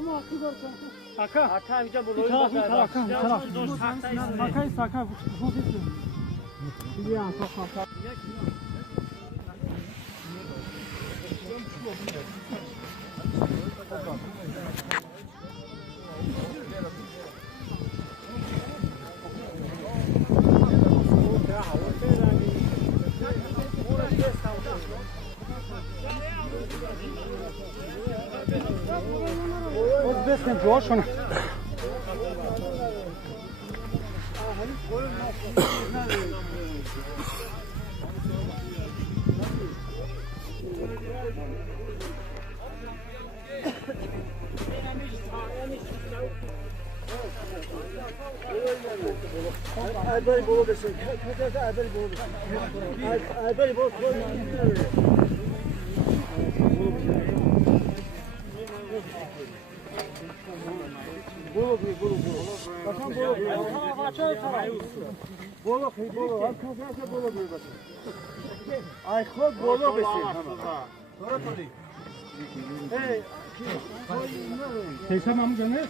Ama akı var kanka. Aka. Aka bir de bunu Taraf. Aka. Saka. Bu sesi. Biliyorum sokak. Özbekistan coşun. Erbey bolu desin. Kaçarsa erbey bolu. Erbey bolu. Bolu. Kaçan bolu. Bolu. Bolu. Kaçarsa bolu bir bakın. Ay kod bolu desin. Sonra tabii. Hey. Teyzem amcanı.